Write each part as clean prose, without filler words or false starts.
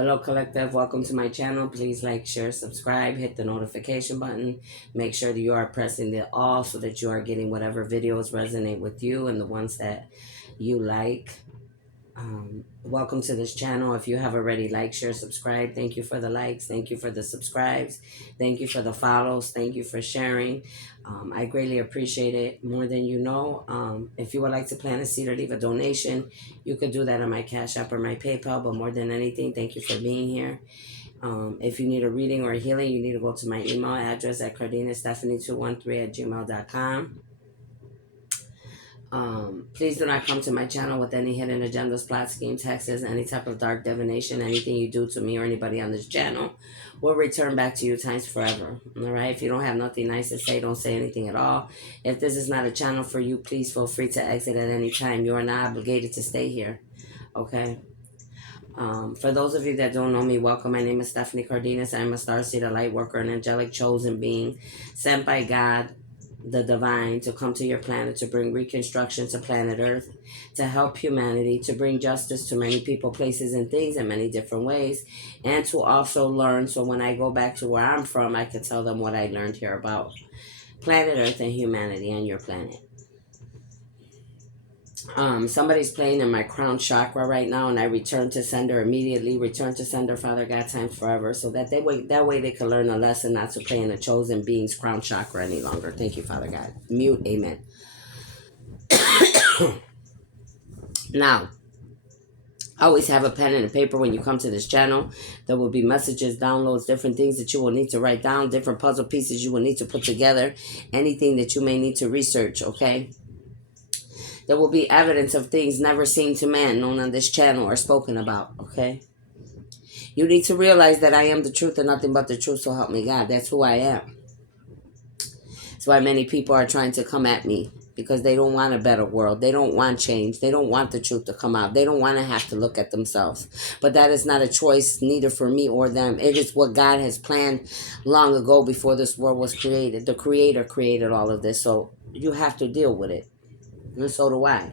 Hello, collective. Welcome to my channel. Please like, share, subscribe, hit the notification button. Make sure that you are pressing the all so that you are getting whatever videos resonate with you and the ones that you like. Welcome to this channel. If you have already liked, share, subscribe, thank you for the likes. Thank you for the subscribes. Thank you for the follows. Thank you for sharing. I greatly appreciate it more than you know. If you would like to plant a seed or leave a donation, you could do that on my Cash App or my PayPal. But more than anything, thank you for being here. If you need a reading or a healing, you need to go to my email address at cardinastephanie213@gmail.com. Please do not come to my channel with any hidden agendas, plot schemes, hexes, any type of dark divination. Anything you do to me or anybody on this channel will return back to you times forever. All right. If you don't have nothing nice to say, don't say anything at all. If this is not a channel for you, please feel free to exit at any time. You are not obligated to stay here. Okay. For those of you that don't know me, welcome. My name is Stephanie Cardenas. I'm a starseed, a light worker, an angelic chosen being sent by God the divine to come to your planet to bring reconstruction to planet Earth, to help humanity, to bring justice to many people, places, and things in many different ways, and to also learn. So when I go back to where I'm from, I can tell them what I learned here about planet Earth and humanity and your planet. Somebody's playing in my crown chakra right now, and I return to sender immediately. Return to sender, Father God, times forever, so that that way they can learn a lesson not to play in the chosen being's crown chakra any longer. Thank you, Father God. Mute. Amen. Now, always have a pen and a paper when you come to this channel. There will be messages, downloads, different things that you will need to write down, different puzzle pieces you will need to put together, anything that you may need to research, okay? There will be evidence of things never seen to man known on this channel or spoken about, okay? You need to realize that I am the truth and nothing but the truth, so help me God. That's who I am. That's why many people are trying to come at me, because they don't want a better world. They don't want change. They don't want the truth to come out. They don't want to have to look at themselves. But that is not a choice, neither for me or them. It is what God has planned long ago before this world was created. The Creator created all of this, so you have to deal with it. And so do I.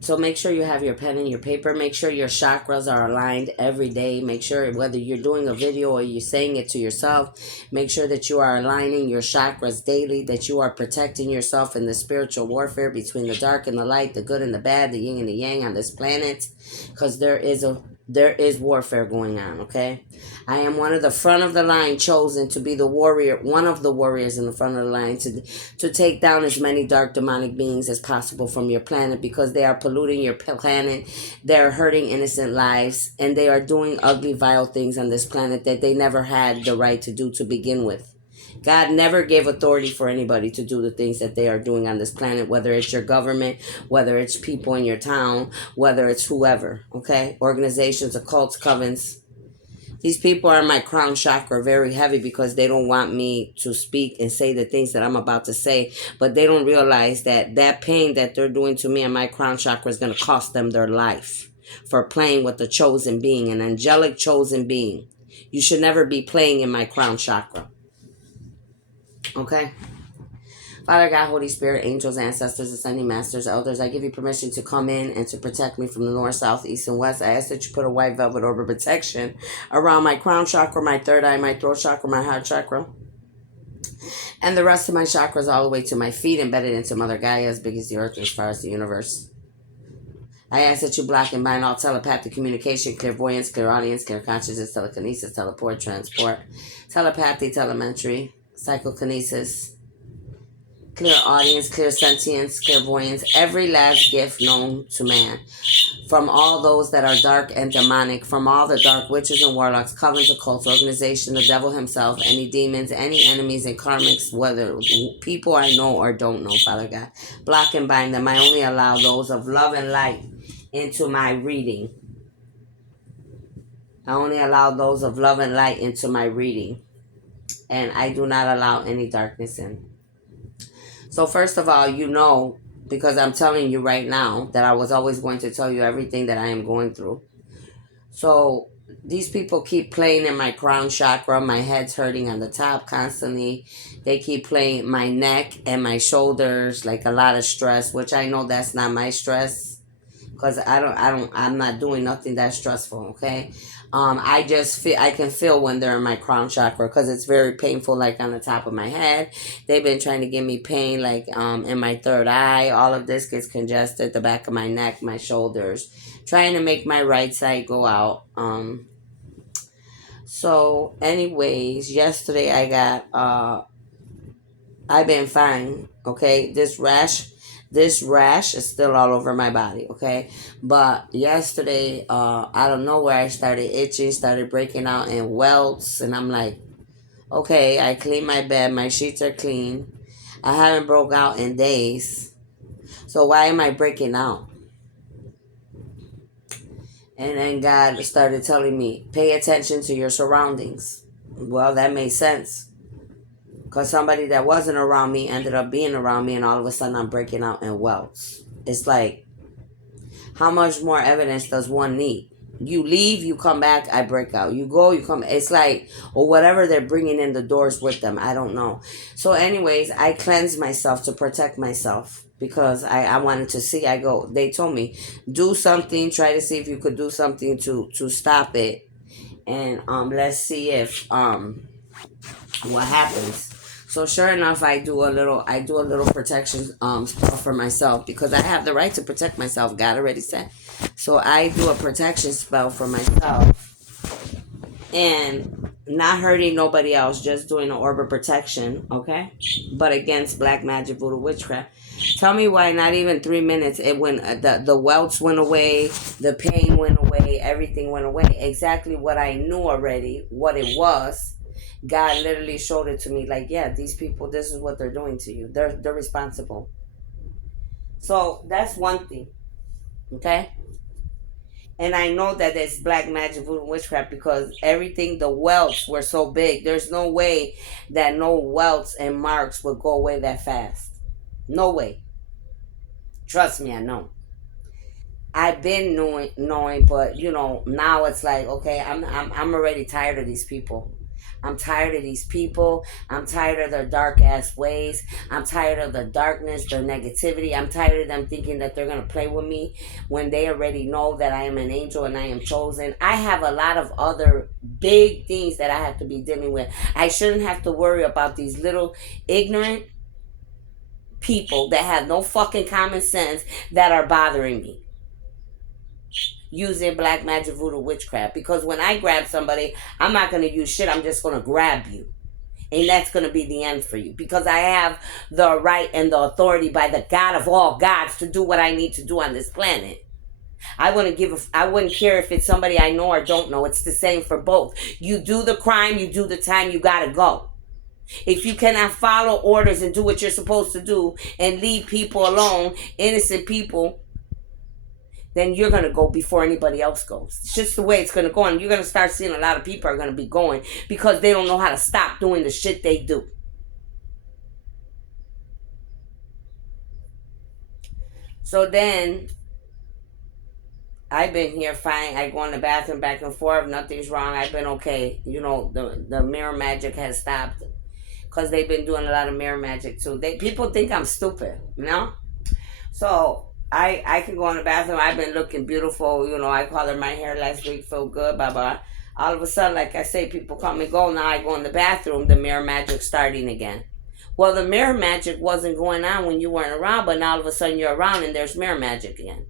So make sure you have your pen and your paper. Make sure your chakras are aligned every day. Make sure whether you're doing a video or you're saying it to yourself, make sure that you are aligning your chakras daily, that you are protecting yourself in the spiritual warfare between the dark and the light, the good and the bad, the yin and the yang on this planet, because there is warfare going on, okay? I am one of the front of the line chosen to be the warrior, one of the warriors in the front of the line to take down as many dark demonic beings as possible from your planet, because they are polluting your planet. They're hurting innocent lives, and they are doing ugly, vile things on this planet that they never had the right to do to begin with. God never gave authority for anybody to do the things that they are doing on this planet, whether it's your government, whether it's people in your town, whether it's whoever, okay? Organizations, occults, covens. These people are in my crown chakra very heavy because they don't want me to speak and say the things that I'm about to say, but they don't realize that that pain that they're doing to me and my crown chakra is going to cost them their life for playing with the chosen being, an angelic chosen being. You should never be playing in my crown chakra. Okay? Father God, Holy Spirit, angels, ancestors, ascending masters, elders, I give you permission to come in and to protect me from the north, south, east, and west. I ask that you put a white velvet over protection around my crown chakra, my third eye, my throat chakra, my heart chakra, and the rest of my chakras all the way to my feet, embedded into Mother Gaia, as big as the earth and as far as the universe. I ask that you block and bind all telepathic communication, clairvoyance, clairaudience, clear consciousness, telekinesis, teleport, transport, telepathy, telemetry, psychokinesis, clear audience, clear sentience, clairvoyance, every last gift known to man. From all those that are dark and demonic, from all the dark witches and warlocks, covens, occults, organization, the devil himself, any demons, any enemies and karmics, whether people I know or don't know, Father God. Block and bind them. I only allow those of love and light into my reading. I only allow those of love and light into my reading. And I do not allow any darkness in. So first of all, you know, because I'm telling you right now that I was always going to tell you everything that I am going through. So these people keep playing in my crown chakra. My head's hurting on the top constantly. They keep playing my neck and my shoulders, like a lot of stress, which I know that's not my stress because I'm not doing nothing that's stressful. Okay. I just feel, I can feel when they're in my crown chakra because it's very painful, like on the top of my head. They've been trying to give me pain, like in my third eye. All of this gets congested, the back of my neck, my shoulders, trying to make my right side go out. So, anyways, yesterday I got I've been fine. Okay, this rash is still all over my body. Okay, but yesterday, I don't know where I started itching, started breaking out in welts, and I'm like, okay, I cleaned my bed, my sheets are clean. I haven't broke out in days, so why am I breaking out? And then God started telling me, pay attention to your surroundings. Well, that made sense. Because somebody that wasn't around me ended up being around me, and all of a sudden I'm breaking out in welts. It's like, how much more evidence does one need? You leave, you come back, I break out. You go, you come. It's like, or whatever they're bringing in the doors with them. I don't know. So, anyways, I cleansed myself to protect myself because I wanted to see. They told me, do something, try to see if you could do something to stop it. And let's see if what happens. So sure enough, I do a little protection spell for myself because I have the right to protect myself. God already said. So I do a protection spell for myself and not hurting nobody else, just doing an orb of protection, okay? But against black magic, voodoo, witchcraft. Tell me why not even 3 minutes it went. The welts went away, the pain went away, everything went away. Exactly what I knew already, what it was. God literally showed it to me, like, yeah, these people, this is what they're doing to you. They're responsible. So that's one thing, okay? And I know that it's black magic, voodoo, witchcraft because everything, the welts were so big. There's no way that no welts and marks would go away that fast. No way. Trust me, I know. I've been knowing, but now it's like, okay, I'm already tired of these people. I'm tired of these people. I'm tired of their dark ass ways. I'm tired of the darkness, their negativity. I'm tired of them thinking that they're gonna play with me when they already know that I am an angel and I am chosen. I have a lot of other big things that I have to be dealing with. I shouldn't have to worry about these little ignorant people that have no fucking common sense that are bothering me using black magic, voodoo, witchcraft. Because when I grab somebody, I'm not going to use shit. I'm just going to grab you. And that's going to be the end for you. Because I have the right and the authority by the God of all gods to do what I need to do on this planet. I wouldn't care if it's somebody I know or don't know. It's the same for both. You do the crime, you do the time, you got to go. If you cannot follow orders and do what you're supposed to do and leave people alone, innocent people, then you're going to go before anybody else goes. It's just the way it's going to go. And you're going to start seeing a lot of people are going to be going because they don't know how to stop doing the shit they do. So then, I've been here fine. I go in the bathroom back and forth. Nothing's wrong. I've been okay. The mirror magic has stopped because they've been doing a lot of mirror magic too. People think I'm stupid, So I can go in the bathroom. I've been looking beautiful. I colored my hair last week. Feel good. Blah blah. All of a sudden, like I say, people come and go. Now I go in the bathroom. The mirror magic starting again. Well, the mirror magic wasn't going on when you weren't around, but now all of a sudden you're around and there's mirror magic again.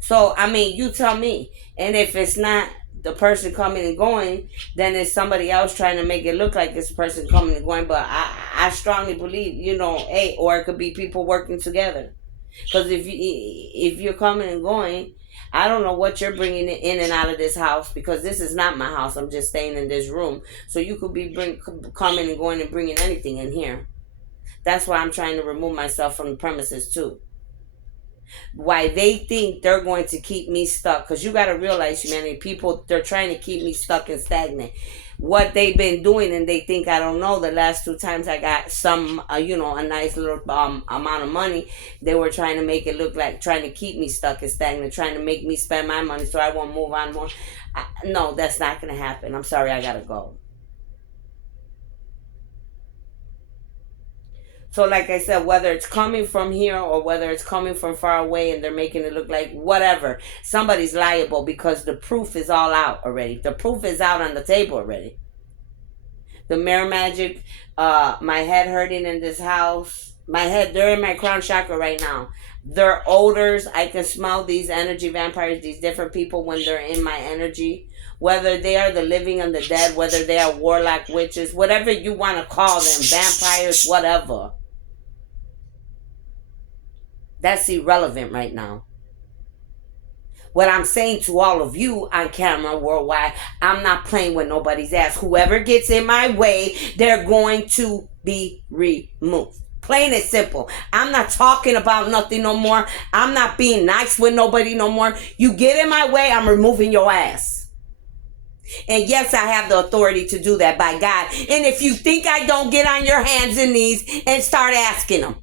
So I mean, you tell me. And if it's not the person coming and going, then it's somebody else trying to make it look like it's a person coming and going. But I strongly believe, hey, or it could be people working together. Because if you're coming and going, I don't know what you're bringing in and out of this house because this is not my house. I'm just staying in this room. So you could be coming and going and bringing anything in here. That's why I'm trying to remove myself from the premises too. Why they think they're going to keep me stuck. Because you got to realize, humanity, people, they're trying to keep me stuck and stagnant. What they've been doing, and they think I don't know, the last 2 times I got some, a nice little amount of money, they were trying to make it look like trying to keep me stuck and stagnant, trying to make me spend my money so I won't move on more. No, that's not going to happen. I'm sorry, I got to go. So, like I said, whether it's coming from here or whether it's coming from far away and they're making it look like whatever, somebody's liable because the proof is all out already. The proof is out on the table already. The mirror magic, my head hurting in this house. My head, they're in my crown chakra right now. Their odors, I can smell these energy vampires, these different people when they're in my energy. Whether they are the living and the dead, whether they are warlock witches, whatever you want to call them, vampires, whatever. That's irrelevant right now. What I'm saying to all of you on camera worldwide, I'm not playing with nobody's ass. Whoever gets in my way, they're going to be removed. Plain and simple. I'm not talking about nothing no more. I'm not being nice with nobody no more. You get in my way, I'm removing your ass. And yes, I have the authority to do that by God. And if you think I don't, get on your hands and knees and start asking them.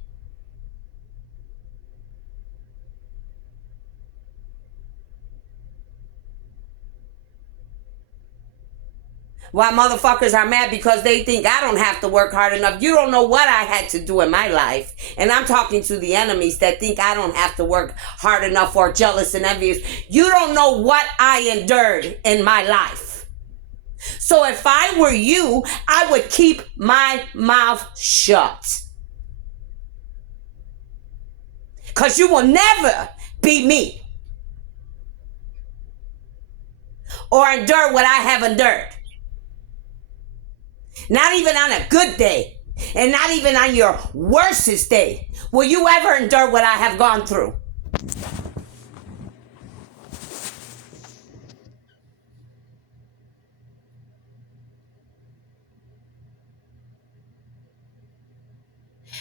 Why motherfuckers are mad because they think I don't have to work hard enough. You don't know what I had to do in my life. And I'm talking to the enemies that think I don't have to work hard enough or jealous and envious. You don't know what I endured in my life. So if I were you, I would keep my mouth shut. Because you will never be me. Or endure what I have endured. Not even on a good day, and not even on your worstest day, will you ever endure what I have gone through.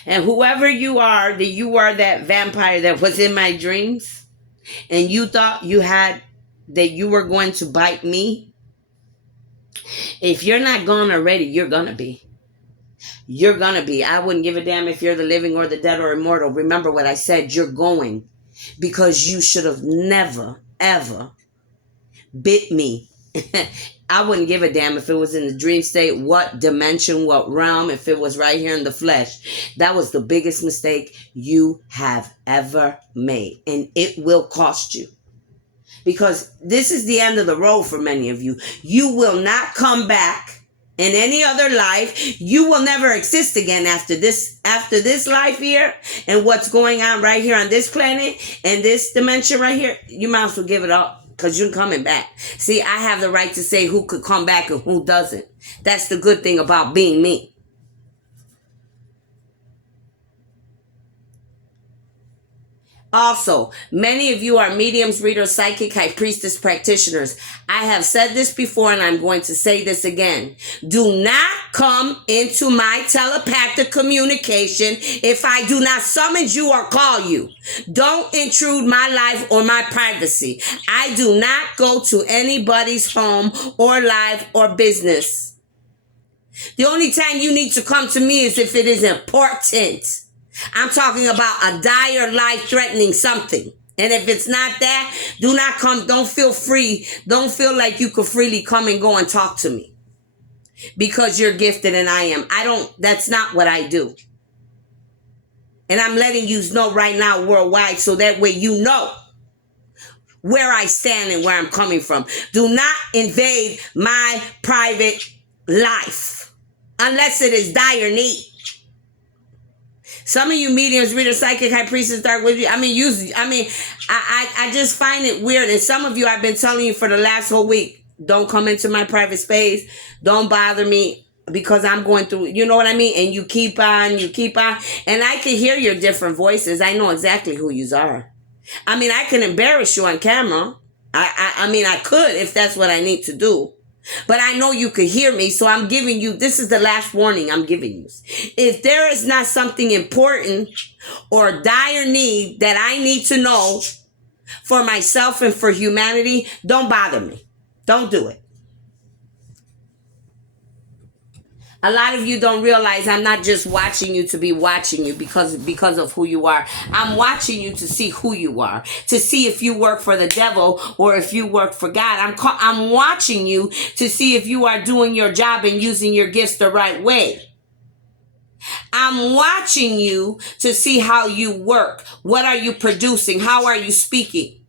And whoever you are that vampire that was in my dreams, and you thought that you were going to bite me. If you're not gone already, you're gonna be. You're gonna be. I wouldn't give a damn if you're the living or the dead or immortal. Remember what I said, you're going. Because you should have never, ever bit me. I wouldn't give a damn if it was in the dream state, what dimension, what realm, if it was right here in the flesh. That was the biggest mistake you have ever made. And it will cost you. Because this is the end of the road for many of you. You will not come back in any other life. You will never exist again after this life here and what's going on right here on this planet and this dimension right here. You might as well give it up because you're coming back. See, I have the right to say who could come back and who doesn't. That's the good thing about being me. Also, many of you are mediums, readers, psychic, high priestess practitioners. I have said this before and I'm going to say this again. Do not come into my telepathic communication if I do not summon you or call you. Don't intrude my life or my privacy. I do not go to anybody's home or life or business. The only time you need to come to me is if it is important. I'm talking about a dire, life-threatening something. And if it's not that, do not come. Don't feel free. Don't feel like you could freely come and go and talk to me. Because you're gifted and I am. That's not what I do. And I'm letting you know right now worldwide so that way you know where I stand and where I'm coming from. Do not invade my private life unless it is dire need. Some of you mediums, readers, psychic, high priestess, dark witch. I just find it weird. And some of you, I've been telling you for the last whole week, don't come into my private space. Don't bother me because I'm going through, you know what I mean? And you keep on. And I can hear your different voices. I know exactly who you are. I mean, I can embarrass you on camera. I could if that's what I need to do. But I know you could hear me, so I'm giving you, this is the last warning I'm giving you. If there is not something important or dire need that I need to know for myself and for humanity, don't bother me. Don't do it. A lot of you don't realize I'm not just watching you to be watching you because of who you are. I'm watching you to see who you are, to see if you work for the devil or if you work for God. I'm watching you to see if you are doing your job and using your gifts the right way. I'm watching you to see how you work. What are you producing? How are you speaking?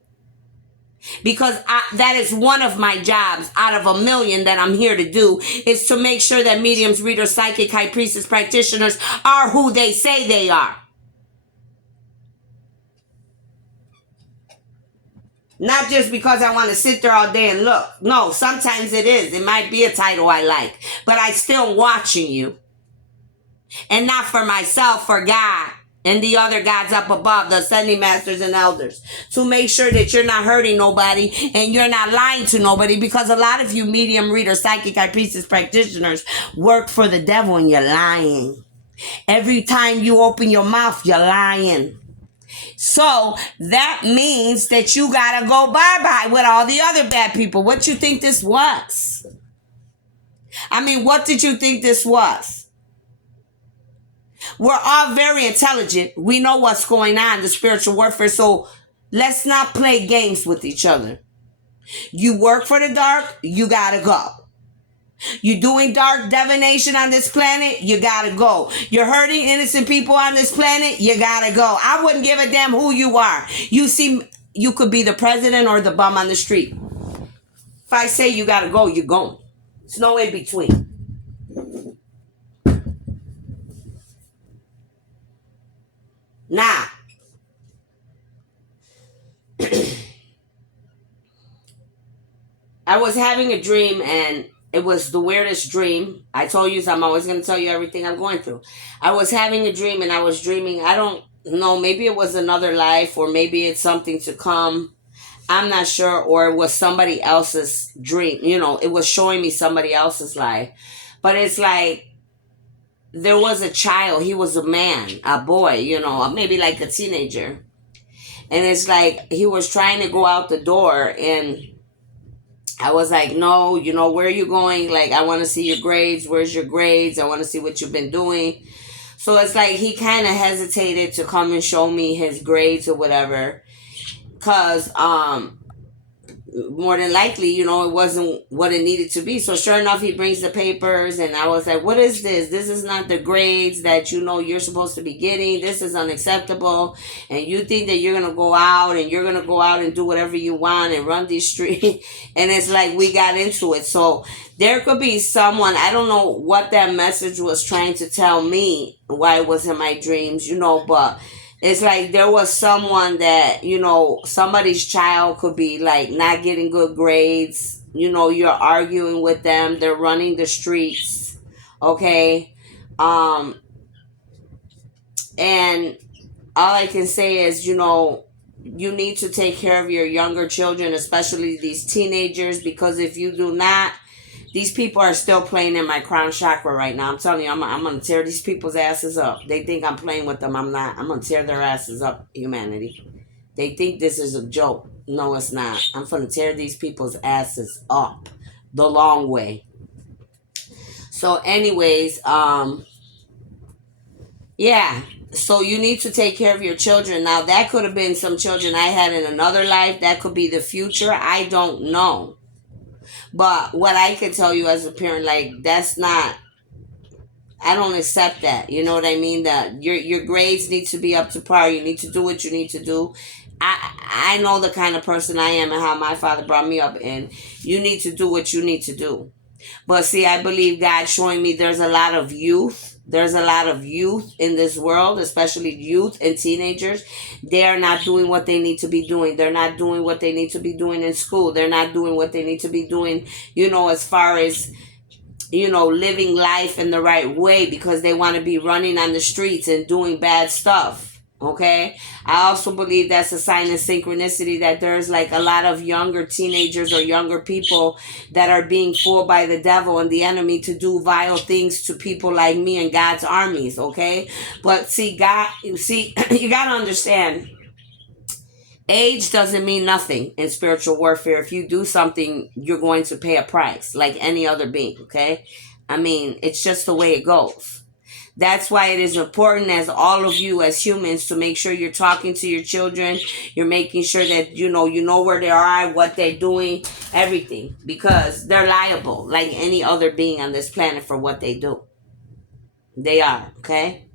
Because that is one of my jobs out of a million that I'm here to do, is to make sure that mediums, readers, psychic, high priestess, practitioners are who they say they are. Not just because I want to sit there all day and look. No, sometimes it is. It might be a title I like, but I still watching you. And not for myself, for God and the other gods up above, the ascending masters and elders, to make sure that you're not hurting nobody and you're not lying to nobody, because a lot of you medium, reader, psychic, high priestess, practitioners work for the devil and you're lying. Every time you open your mouth, you're lying. So that means that you gotta go bye-bye with all the other bad people. What you think this was? I mean, what did you think this was? We're all very intelligent. We know what's going on, the spiritual warfare. So let's not play games with each other. You work for the dark, you gotta go. You're doing dark divination on this planet, you gotta go. You're hurting innocent people on this planet, you gotta go. I wouldn't give a damn who you are. You could be the president or the bum on the street. If I say you gotta go, you're going. There's no in between. Now, I was having a dream, and it was the weirdest dream. I told you, so I'm always going to tell you everything I'm going through. I was having a dream, and I was dreaming, I don't know, maybe it was another life, or maybe it's something to come. I'm not sure, or it was somebody else's dream. You know, it was showing me somebody else's life. But it's like, there was a child, he was a man, a boy, you know, maybe like a teenager. And it's like, he was trying to go out the door, and I was like, no, you know, where are you going? Like, I want to see your grades. Where's your grades? I want to see what you've been doing. So it's like, he kind of hesitated to come and show me his grades or whatever. Because, more than likely, you know, it wasn't what it needed to be. So sure enough, he brings the papers, and I was like, what is this? This is not the grades that, you know, you're supposed to be getting. This is unacceptable. And you think that you're going to go out and do whatever you want and run these streets. And it's like, we got into it. So there could be someone, I don't know what that message was trying to tell me, why it was in my dreams, you know, but it's like there was someone that, you know, somebody's child could be like not getting good grades. You know, you're arguing with them. They're running the streets. Okay. And all I can say is, you know, you need to take care of your younger children, especially these teenagers, because if you do not, these people are still playing in my crown chakra right now. I'm telling you, I'm going to tear these people's asses up. They think I'm playing with them. I'm not. I'm going to tear their asses up, humanity. They think this is a joke. No, it's not. I'm going to tear these people's asses up the long way. So anyways, yeah. So you need to take care of your children. Now, that could have been some children I had in another life. That could be the future. I don't know. But what I can tell you as a parent, like, that's not, I don't accept that. You know what I mean? That your grades need to be up to par. You need to do what you need to do. I know the kind of person I am and how my father brought me up, and you need to do what you need to do. But see, I believe God showing me there's a lot of youth. There's a lot of youth in this world, especially youth and teenagers. They are not doing what they need to be doing. They're not doing what they need to be doing in school. They're not doing what they need to be doing, you know, as far as, you know, living life in the right way, because they want to be running on the streets and doing bad stuff. Okay, I also believe that's a sign of synchronicity, that there's like a lot of younger teenagers or younger people that are being fooled by the devil and the enemy to do vile things to people like me and God's armies. Okay, but see, God, you see, you got to understand, age doesn't mean nothing in spiritual warfare. If you do something, you're going to pay a price like any other being. Okay, I mean, it's just the way it goes. That's why it is important, as all of you as humans, to make sure you're talking to your children. You're making sure that you know where they are, what they're doing, everything, because they're liable like any other being on this planet for what they do. They are, okay?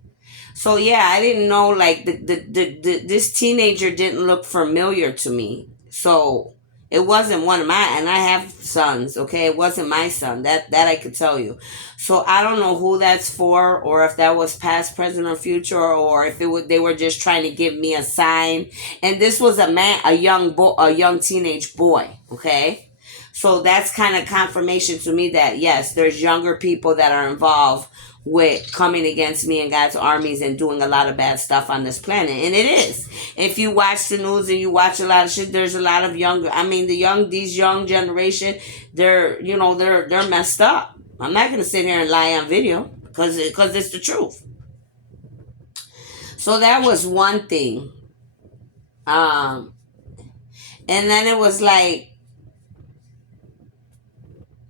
So yeah, I didn't know, like, this teenager didn't look familiar to me. So it wasn't one of my, and I have sons, okay? It wasn't my son. That I could tell you. So I don't know who that's for, or if that was past, present, or future, or if they were just trying to give me a sign. And this was a young boy, a young teenage boy, okay? So that's kind of confirmation to me that yes, there's younger people that are involved with coming against me and God's armies and doing a lot of bad stuff on this planet. And it is. If you watch the news and you watch a lot of shit, there's a lot of younger, I mean, these young generation, they're messed up. I'm not going to sit here and lie on video because it's the truth. So that was one thing. Um, and then it was like,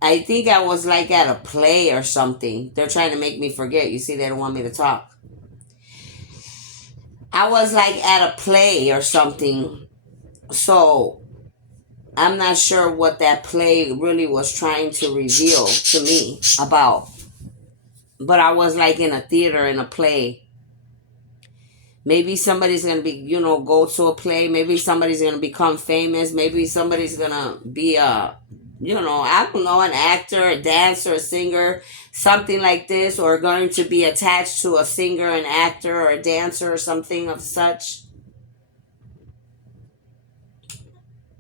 I think I was like at a play or something. They're trying to make me forget. You see, they don't want me to talk. I was like at a play or something. So I'm not sure what that play really was trying to reveal to me about. But I was like in a theater in a play. Maybe somebody's going to be, go to a play. Maybe somebody's going to become famous. Maybe somebody's going to be I don't know, an actor, a dancer, a singer, something like this, or going to be attached to a singer, an actor, or a dancer, or something of such.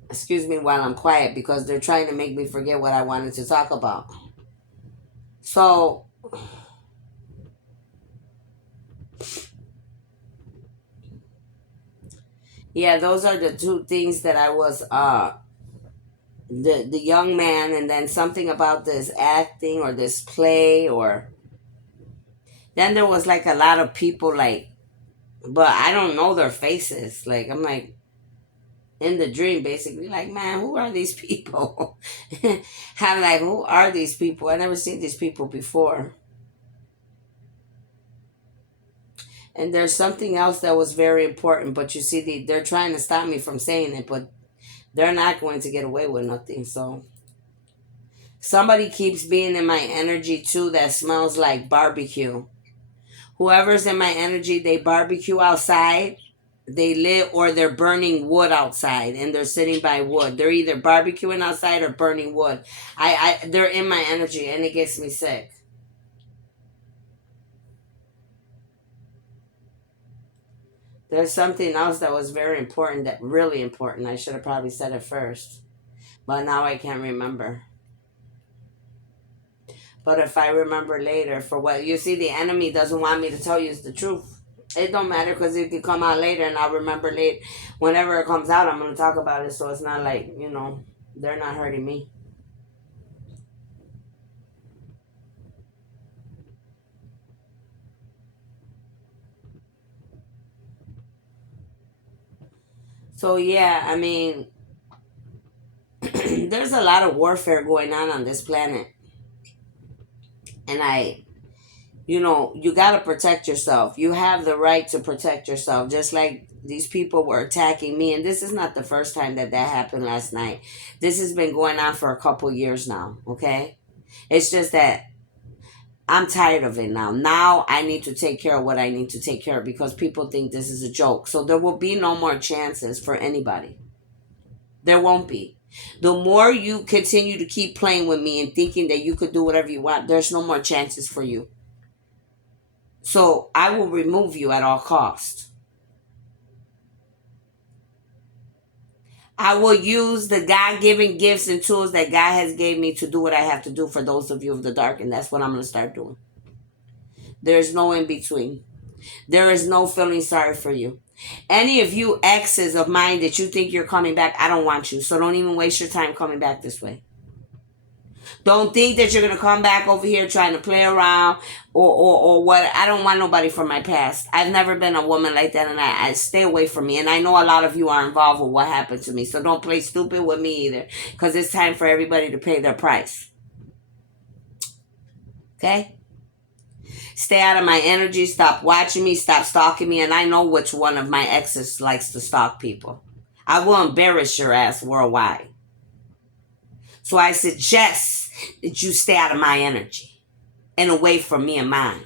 Excuse me while I'm quiet because they're trying to make me forget what I wanted to talk about. So, yeah, those are the two things that I was the young man, and then something about this acting or this play, or then there was like a lot of people, like, but I don't know their faces. Like, I'm like in the dream basically, like, man, who are these people? I'm like, who are these people? I never seen these people before. And there's something else that was very important, but you see, they're trying to stop me from saying it, but they're not going to get away with nothing. So somebody keeps being in my energy too that smells like barbecue. Whoever's in my energy, they barbecue outside, they lit, or they're burning wood outside and they're sitting by wood. They're either barbecuing outside or burning wood. They're in my energy and it gets me sick. There's something else that was very important, that really important. I should have probably said it first, but now I can't remember. But if I remember later, for what you see, the enemy doesn't want me to tell you is the truth. It don't matter because it could come out later, and I'll remember late. Whenever it comes out, I'm gonna talk about it. So it's not like they're not hurting me. So yeah, I mean, there's a lot of warfare going on this planet, and you got to protect yourself. You have the right to protect yourself, just like these people were attacking me. And this is not the first time that happened last night. This has been going on for a couple years now, okay? It's just that I'm tired of it now. Now I need to take care of what I need to take care of because people think this is a joke. So there will be no more chances for anybody. There won't be. The more you continue to keep playing with me and thinking that you could do whatever you want, there's no more chances for you. So I will remove you at all costs. I will use the God-given gifts and tools that God has gave me to do what I have to do for those of you of the dark, and that's what I'm going to start doing. There's no in between. There is no feeling sorry for you. Any of you exes of mine that you think you're coming back, I don't want you. So don't even waste your time coming back this way. Don't think that you're going to come back over here trying to play around or what. I don't want nobody from my past. I've never been a woman like that, and I stay away from me. And I know a lot of you are involved with what happened to me. So don't play stupid with me either, because it's time for everybody to pay their price. Okay? Stay out of my energy. Stop watching me. Stop stalking me. And I know which one of my exes likes to stalk people. I will embarrass your ass worldwide. So I suggest that you stay out of my energy and away from me and mine.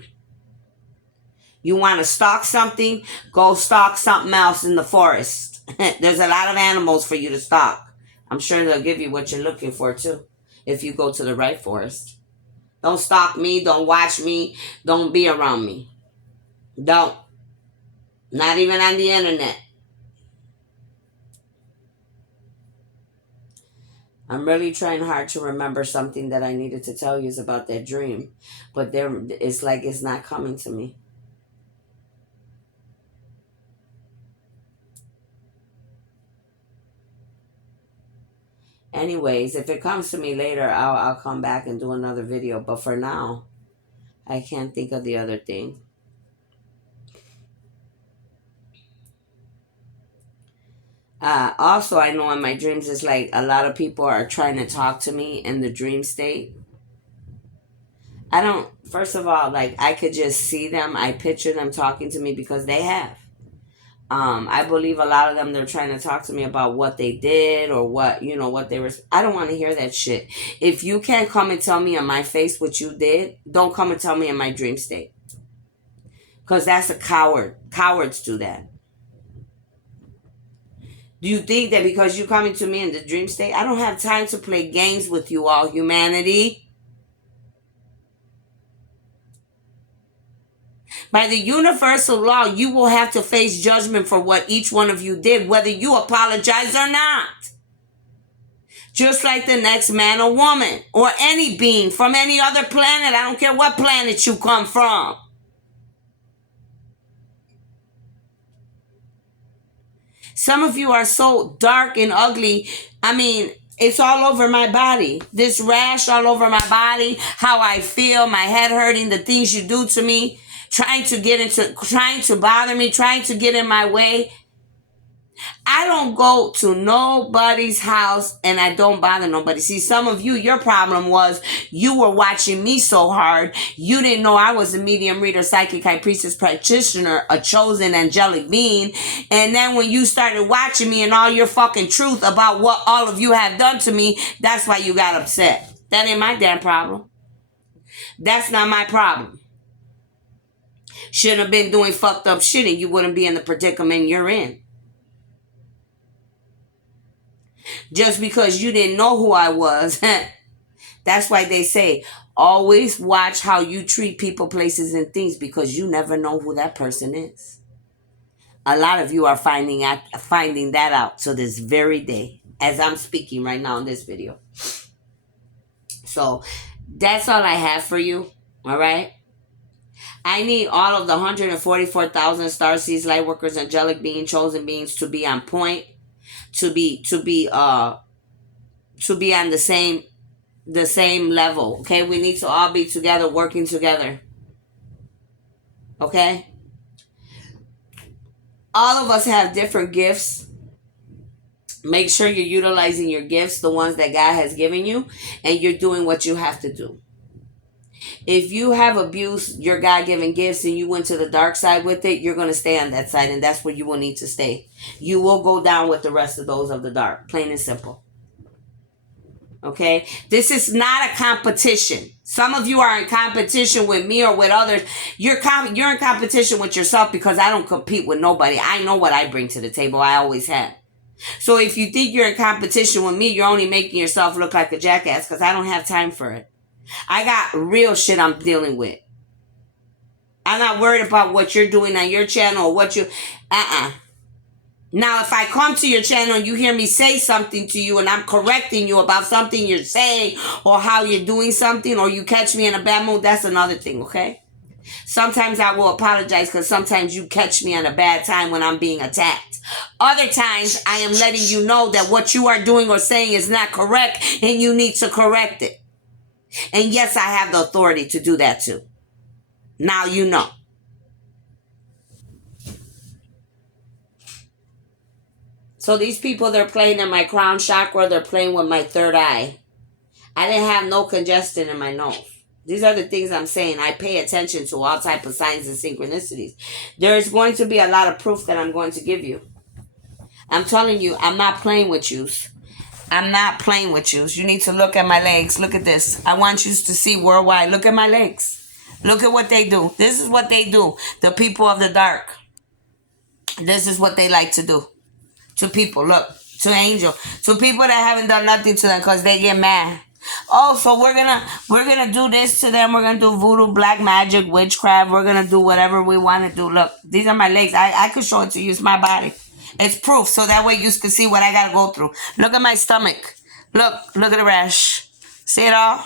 You want to stalk something? Go stalk something else in the forest. There's a lot of animals for you to stalk. I'm sure they'll give you what you're looking for too, if you go to the right forest. Don't stalk me. Don't watch me. Don't be around me. Don't. Not even on the internet. I'm really trying hard to remember something that I needed to tell you is about that dream. But it's like it's not coming to me. Anyways, if it comes to me later, I'll come back and do another video. But for now, I can't think of the other thing. Also, I know in my dreams, it's like a lot of people are trying to talk to me in the dream state. I don't, first of all, like I could just see them. I picture them talking to me because they have. I believe a lot of them, they're trying to talk to me about what they did or what, what they were. I don't want to hear that shit. If you can't come and tell me in my face what you did, don't come and tell me in my dream state. Because that's a coward. Cowards do that. Do you think that because you're coming to me in the dream state, I don't have time to play games with you all, humanity? By the universal law, you will have to face judgment for what each one of you did, whether you apologize or not. Just like the next man or woman, or any being from any other planet. I don't care what planet you come from. Some of you are so dark and ugly. I mean, it's all over my body. This rash all over my body, how I feel, my head hurting, the things you do to me. Trying to bother me, trying to get in my way. I don't go to nobody's house and I don't bother nobody. See, some of you, your problem was you were watching me so hard. You didn't know I was a medium, reader, psychic, high priestess, practitioner, a chosen angelic being. And then when you started watching me and all your fucking truth about what all of you have done to me, that's why you got upset. That ain't my damn problem. That's not my problem. Shouldn't have been doing fucked up shit and you wouldn't be in the predicament you're in. Just because you didn't know who I was. That's why they say, always watch how you treat people, places, and things, because you never know who that person is. A lot of you are finding that out to this very day, as I'm speaking right now in this video. So, that's all I have for you, all right? I need all of the 144,000 starseeds, light workers, angelic beings, chosen beings to be on point, to be on the same level. Okay, we need to all be together, working together. Okay, all of us have different gifts. Make sure you're utilizing your gifts, the ones that God has given you, and you're doing what you have to do. If you have abused your God-given gifts and you went to the dark side with it, you're going to stay on that side, and that's where you will need to stay. You will go down with the rest of those of the dark, plain and simple. Okay? This is not a competition. Some of you are in competition with me or with others. You're in competition with yourself, because I don't compete with nobody. I know what I bring to the table. I always have. So if you think you're in competition with me, you're only making yourself look like a jackass, because I don't have time for it. I got real shit I'm dealing with. I'm not worried about what you're doing on your channel or what you... Now, if I come to your channel and you hear me say something to you and I'm correcting you about something you're saying or how you're doing something, or you catch me in a bad mood, that's another thing, okay? Sometimes I will apologize because sometimes you catch me on a bad time when I'm being attacked. Other times I am letting you know that what you are doing or saying is not correct and you need to correct it. And yes, I have the authority to do that too. Now you know. So these people, they're playing in my crown chakra. They're playing with my third eye. I didn't have no congestion in my nose. These are the things I'm saying. I pay attention to all type of signs and synchronicities. There is going to be a lot of proof that I'm going to give you. I'm telling you, I'm not playing with you. I'm not playing with you. You need to look at my legs. Look at this. I want you to see worldwide. Look at my legs. Look at what they do. This is what they do. The people of the dark. This is what they like to do. To people, look, to angel, to people that haven't done nothing to them because they get mad. Oh, so we're gonna do this to them. We're gonna do voodoo, black magic, witchcraft. We're gonna do whatever we want to do. Look, these are my legs. I could show it to you. It's my body. It's proof, so that way you can see what I gotta go through. Look at my stomach. Look at the rash. See it all?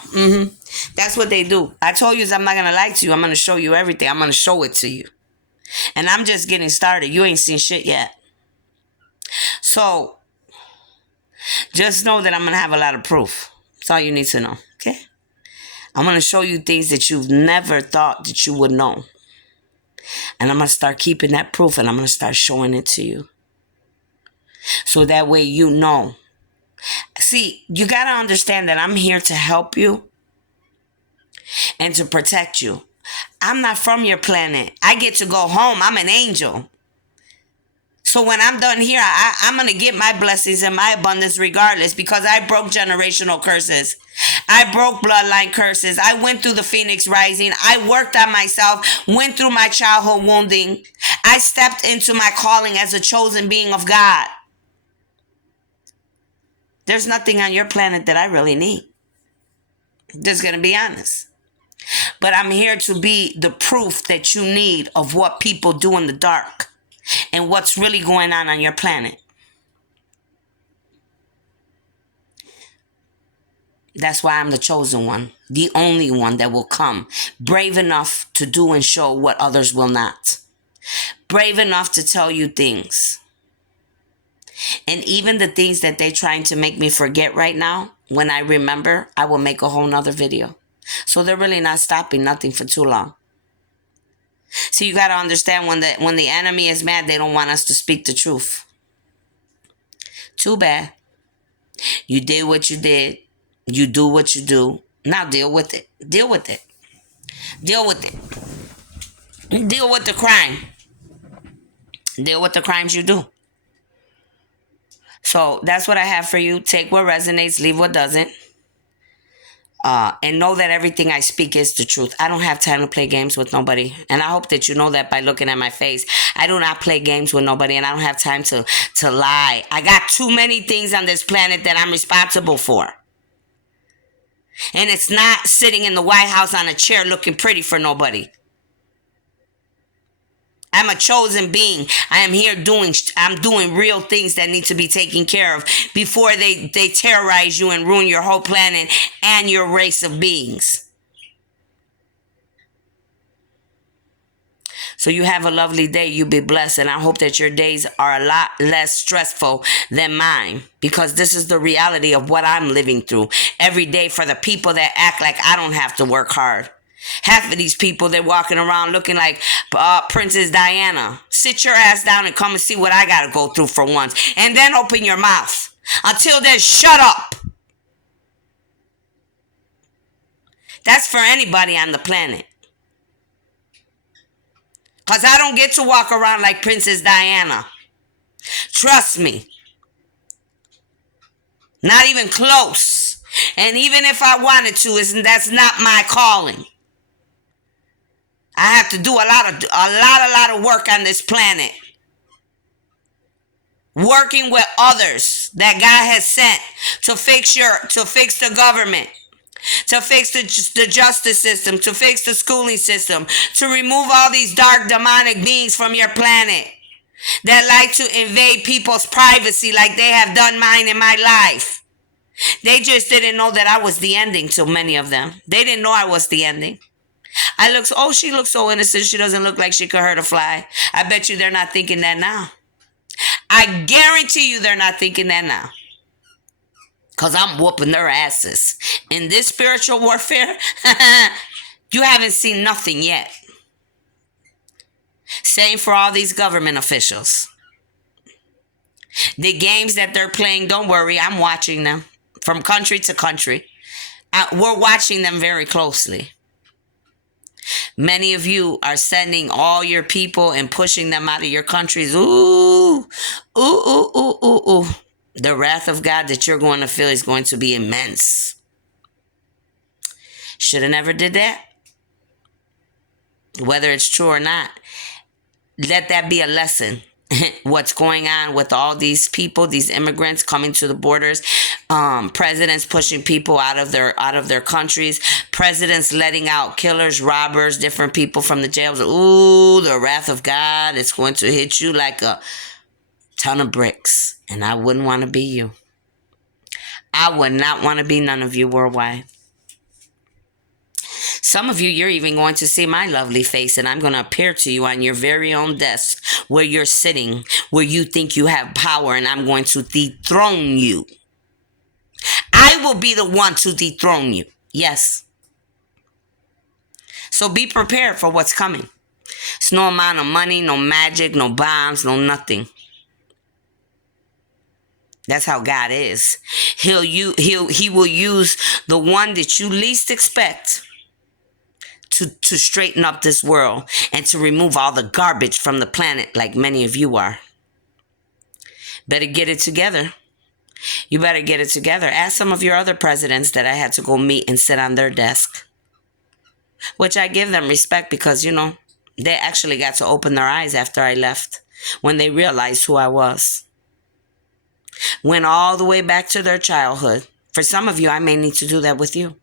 That's what they do. I told you I'm not gonna lie to you. I'm gonna show you everything. I'm gonna show it to you. And I'm just getting started. You ain't seen shit yet. So, just know that I'm going to have a lot of proof. That's all you need to know, okay? I'm going to show you things that you've never thought that you would know. And I'm going to start keeping that proof and I'm going to start showing it to you. So that way you know. See, you got to understand that I'm here to help you and to protect you. I'm not from your planet. I get to go home. I'm an angel. So when I'm done here, I'm going to get my blessings and my abundance regardless because I broke generational curses. I broke bloodline curses. I went through the Phoenix Rising. I worked on myself, went through my childhood wounding. I stepped into my calling as a chosen being of God. There's nothing on your planet that I really need. Just going to be honest. But I'm here to be the proof that you need of what people do in the dark. And what's really going on your planet. That's why I'm the chosen one. The only one that will come. Brave enough to do and show what others will not. Brave enough to tell you things. And even the things that they're trying to make me forget right now, when I remember, I will make a whole nother video. So they're really not stopping nothing for too long. So you got to understand when the enemy is mad, they don't want us to speak the truth. Too bad. You did what you did. You do what you do. Now deal with it. Deal with it. Deal with it. Deal with the crime. Deal with the crimes you do. So that's what I have for you. Take what resonates, leave what doesn't. And know that everything I speak is the truth. I don't have time to play games with nobody. And I hope that you know that by looking at my face. I do not play games with nobody and I don't have time to lie. I got too many things on this planet that I'm responsible for. And it's not sitting in the White House on a chair looking pretty for nobody. I'm a chosen being. I am here I'm doing real things that need to be taken care of before they terrorize you and ruin your whole planet and your race of beings. So you have a lovely day. You be blessed. And I hope that your days are a lot less stressful than mine. Because this is the reality of what I'm living through every day for the people that act like I don't have to work hard. Half of these people, they're walking around looking like Princess Diana. Sit your ass down and come and see what I got to go through for once. And then open your mouth. Until then, shut up. That's for anybody on the planet. Because I don't get to walk around like Princess Diana. Trust me. Not even close. And even if I wanted to, that's not my calling. I have to do a lot of work on this planet. Working with others that God has sent to fix the government, to fix the justice system, to fix the schooling system, to remove all these dark demonic beings from your planet that like to invade people's privacy like they have done mine in my life. They just didn't know that I was the ending to many of them. They didn't know I was the ending. She looks so innocent. She doesn't look like she could hurt a fly. I bet you they're not thinking that now. I guarantee you they're not thinking that now. Because I'm whooping their asses. In this spiritual warfare, you haven't seen nothing yet. Same for all these government officials. The games that they're playing, don't worry, I'm watching them from country to country. We're watching them very closely. Many of you are sending all your people and pushing them out of your countries. Ooh, ooh, ooh, ooh, ooh, ooh. The wrath of God that you're going to feel is going to be immense. Should have never did that. Whether it's true or not, let that be a lesson. What's going on with all these people, these immigrants coming to the borders, presidents pushing people out of their countries, presidents letting out killers, robbers, different people from the jails. Ooh, the wrath of God is going to hit you like a ton of bricks. And I wouldn't want to be you. I would not want to be none of you worldwide. Some of you, you're even going to see my lovely face, and I'm going to appear to you on your very own desk where you're sitting, where you think you have power, and I'm going to dethrone you. I will be the one to dethrone you. Yes. So be prepared for what's coming. It's no amount of money, no magic, no bombs, no nothing. That's how God is. He will use the one that you least expect to straighten up this world and to remove all the garbage from the planet like many of you are. Better get it together. You better get it together. Ask some of your other presidents that I had to go meet and sit on their desk. Which I give them respect because, they actually got to open their eyes after I left when they realized who I was. Went all the way back to their childhood. For some of you, I may need to do that with you.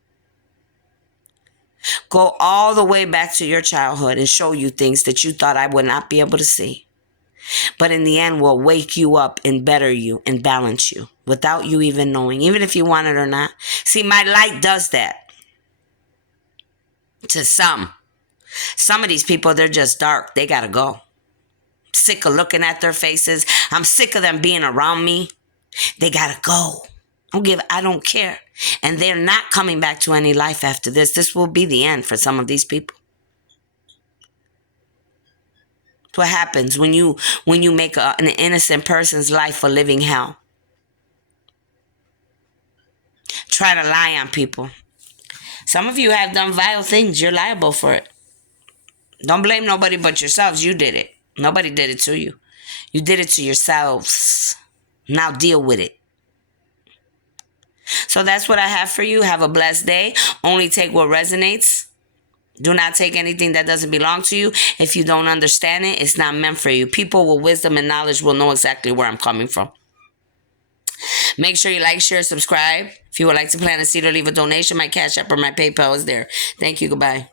Go all the way back to your childhood and show you things that you thought I would not be able to see. But in the end, will wake you up and better you and balance you without you even knowing, even if you want it or not. See, my light does that to some. Some of these people, they're just dark. They got to go. Sick of looking at their faces. I'm sick of them being around me. They got to go. I don't care. And they're not coming back to any life after this. This will be the end for some of these people. That's what happens when you make an innocent person's life a living hell. Try to lie on people. Some of you have done vile things. You're liable for it. Don't blame nobody but yourselves. You did it. Nobody did it to you. You did it to yourselves. Now deal with it. So that's what I have for you. Have a blessed day. Only take what resonates. Do not take anything that doesn't belong to you. If you don't understand it, it's not meant for you. People with wisdom and knowledge will know exactly where I'm coming from. Make sure you like, share, subscribe. If you would like to plant a seed or leave a donation, my Cash App or my PayPal is there. Thank you. Goodbye.